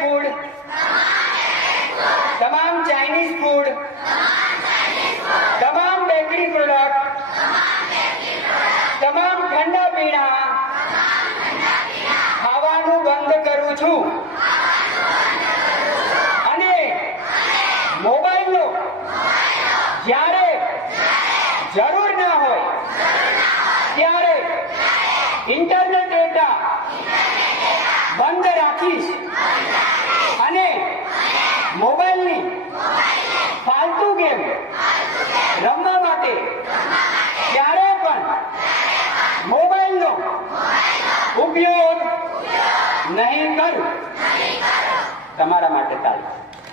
Food, તમામ Chinese food, તમામ bakery product, તમામ ઠંડા પીણા ખાવાનું બંધ કરું છું અને મોબાઈલનો જ્યારે જરૂર ના હોય ત્યારે ઇન્ટરનેટ ડેટા બંધ રાખીશ અને મોબાઈલની ફાલતુ ગેમ રમવા માટે ક્યારે પણ મોબાઈલનો ઉપયોગ નહીં કરું. તમારા માટે તાલીમ.